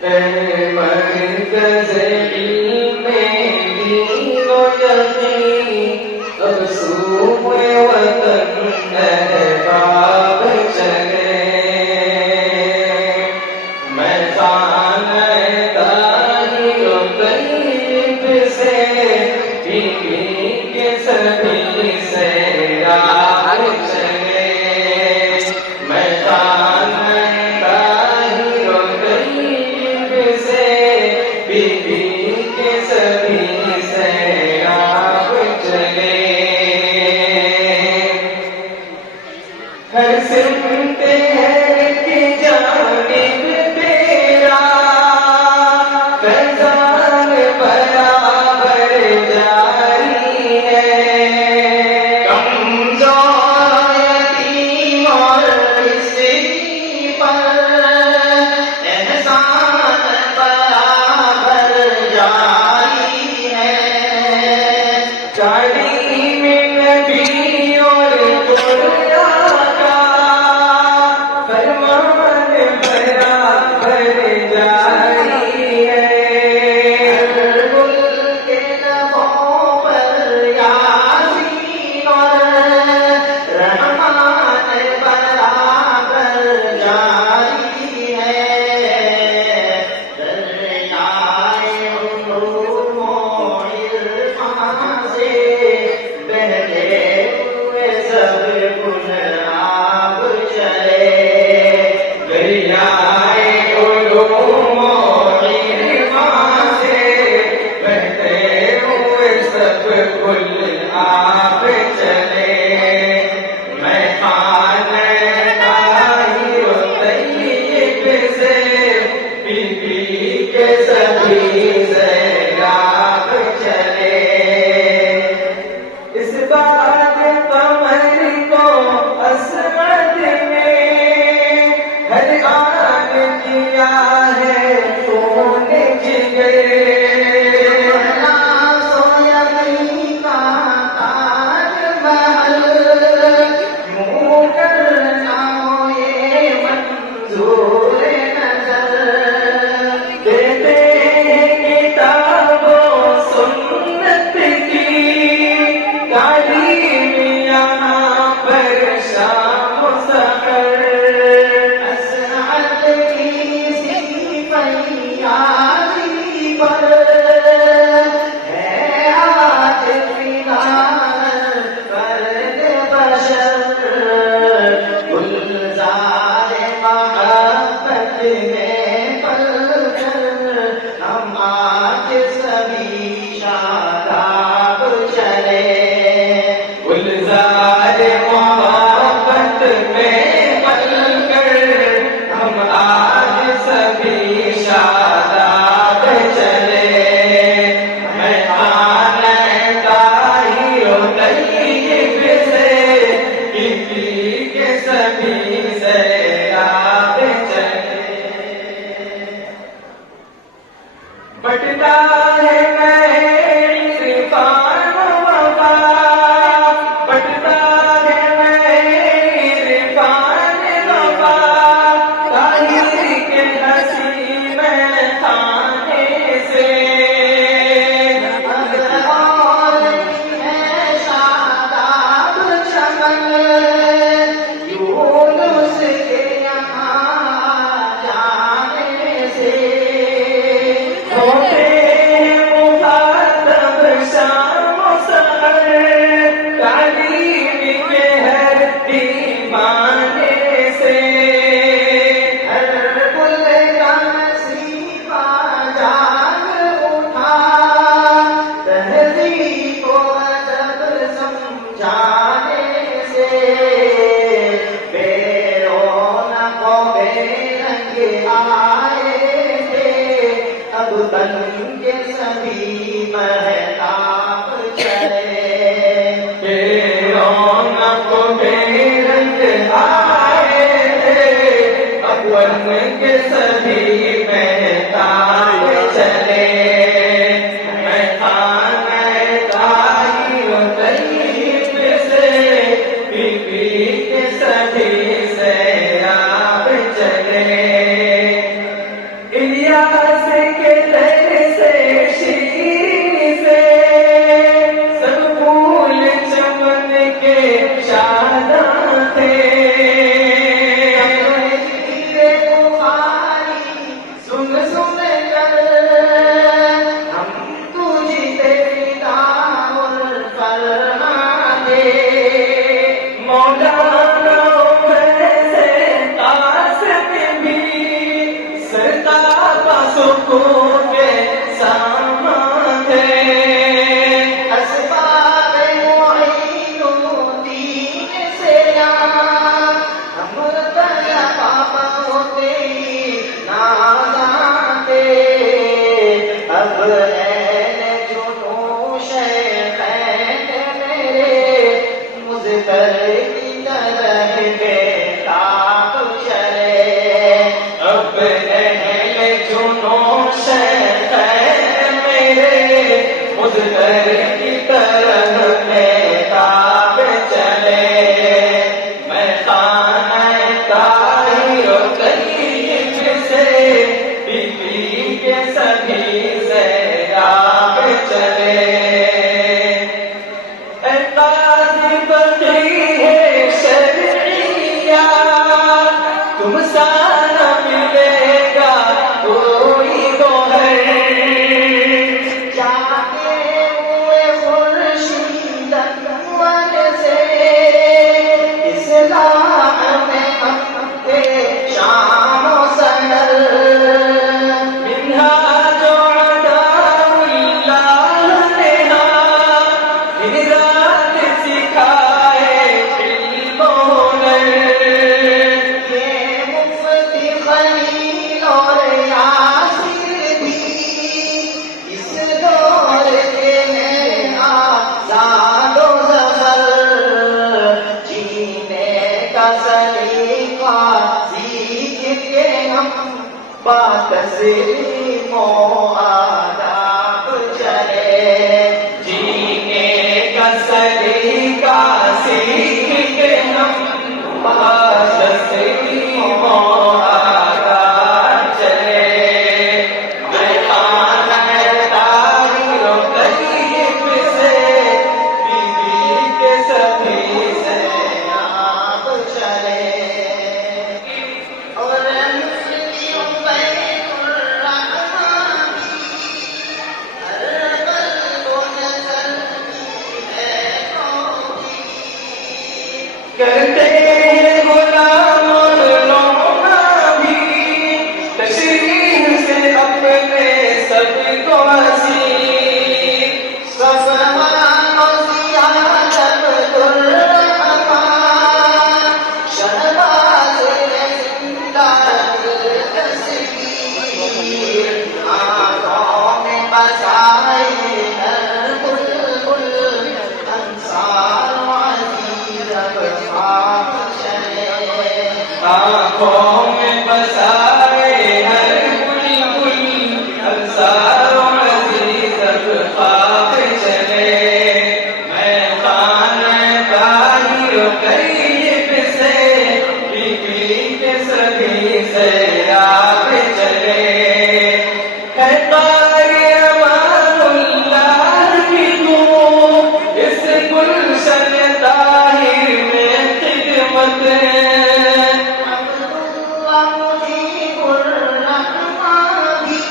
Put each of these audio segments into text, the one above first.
मरकज़ इल्म दीन व यकीन अब सूए वतन अहबाब चले। मैदान ताहिर व तय्यब से बीवी के सभी से राह चले। मैदान ताहिर व तय्यब से बीवी के सभी से राह चले। हर सिमत है कि जानिब तेरा फैज़ान बराबर जारी है। कमज़ोर यतीम और मिस्कीन पर एहसान बराबर जारी है। गाड़ी में नबी और कुरान का फरमान बराबर जारी है। गुल के लबों पर यासीन और रहमान बराबर जारी है। दरियाए उलूम व इरफान से बहते हुए सब गुनआब चले। दरियाए उलूम व इरफान से बहते हुए सब गुनआब चले। मैदान ताहिर व तय्यब से बीवी के सभी से राह चले। इस बात कमर को असमत में हर आन किया है तूने जिगर। सोया नहीं का ताजमहल यूं करना ये मंजूर नजर। देते हैं किताबों सुन्नत की तालीम यहाँ पर शाम सफर। असअद की सी फैयादी पर है आज फिलहाल फर्द बशर। गुलजार मोहब्बत में पलकर हम आज सभी शादाब चले। गुलजार मोहब्बत में पलकर हम आज सभी शादाब चले। मैदान ताहिर व तय्यब से बीवी के सभी से राह चले। बटता है मैं इरफान वफा, बटता है मैं इरफान वफा। ताहिर के हंसी में खाने से और है शादाब चमन। यूनुस के यहाँ जाने से होते हैं मुखातब शाम सहर। तालीम के हर दीवाने से हर गुल का नसीबा जाग उठा। तहज़ीब को अदब समझाने से बेरौनक व बेरंग आए थे। अब तन के सभी महताब चले। बेरौनक व बेरंग आए थे। अब तन के सभी महताब चले। मैदान ताहिर व तय्यब से बीवी के सभी से राह चले। इलिया बातस्लीमो आदाब चले, जीने का सलीका सीख के हम बातस्लीमो आदाब चले। मैं खाना तारीर तैयब से बीबी के सभी से आप चले। और करते हैं गुलाम और रोना भी तशरीह से अपने सबको हंसी, सफमान ज़ियादत दुर्रहमान शहबाज ज़िंदा तस्वीर, आँखों में बसाए हर बुलबुल अंसार अज़ीज़ अब आप चले। आँखों में बसाए हर बुलबुल अंसार अज़ीज़ अब आप चले। मैं खाना ताहिर तैयब से बीबी के सभी से आप चले। है कारी अमानुल्लाह की तू इस गुलशन ताहिर में खिदमत, अब्दुल्लाह मुजीबुर रहमान भी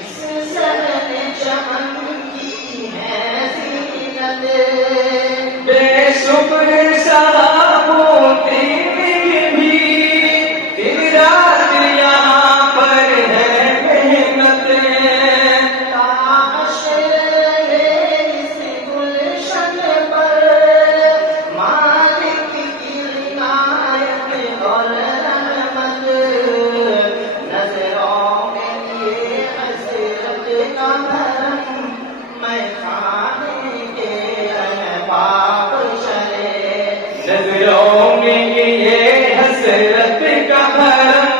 इस शहर चमन की है ज़ीनत। बेशुक्र शहाबूती भी दिन रात यहाँ पर है मेहनत। ताशरे इस गुलशन पर मालिक की इनायत और रहमत, नजरों में ये हसरत का भरम, मैं खाने के अहबाब चले। नजरों में ये हसरत का भरम,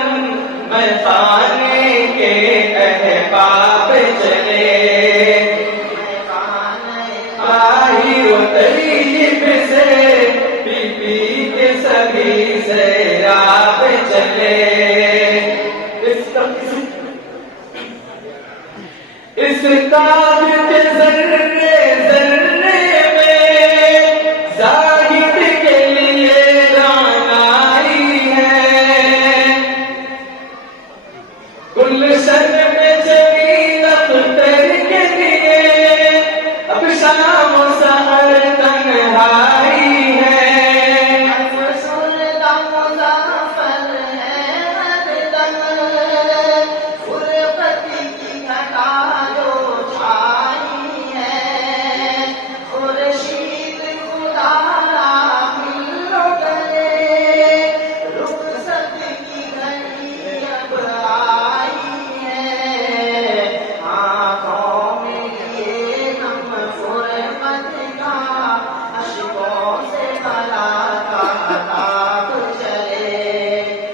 मैं खाने के अहबाब चले। ताहिर तैयब से बीबी के सभी से आप चले। इस ताज के ज़र्रे ज़र्रे में ज़ाहिद के लिए रानाई है, गुलशन में जमीन अख्तर के लिए अब शाम सहर तन्हाई है। अफ़सुरदा मुज़फ़्फ़र है हरदम, ग़ुरबत की घटा जो छाई है। खुर्शीद खुदा रा मिलो गले, रुख़सत की घड़ी अब आई है। आँखों में ये नम ग़ुरबत का अश्कों से भरा ताब चले।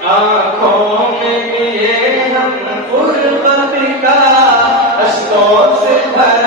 आँखों में ये नम ग़ुरबत का अश्कों से भरा